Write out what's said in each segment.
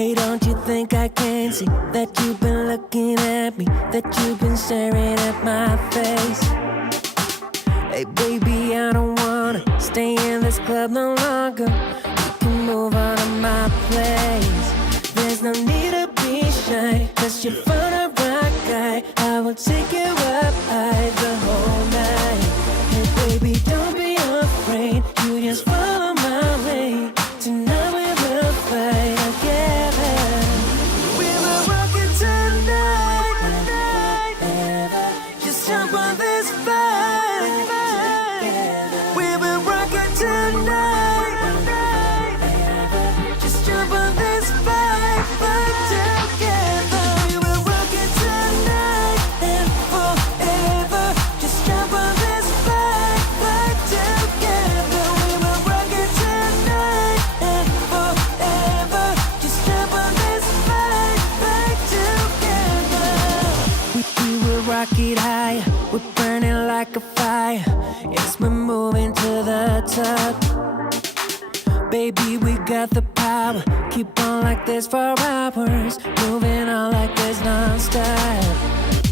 Hey, don't you think I can see that you've been looking at me, that you've been staring at my face? Hey, baby, I don't wanna stay in this club no longer. You can move on to my place. There's no need to be shy, 'cause you're fun to rock guy. I will take you up high the whole night. Hey, baby, don't be afraid. You just follow my way. Tonight we will fight together. We will rock it tonight. Just jump on this fight. We will rock it tonight. Just jump on this fight together. We will rock it tonight and forever. Just jump on this fight together. We will rock it tonight and forever. Just jump on this fight together. We will rock it high. We're burning like a fire. Yes, we're moving to the top. Baby, we got the power. Keep on like this for hours. Moving on like this non-stop.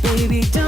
Baby, don't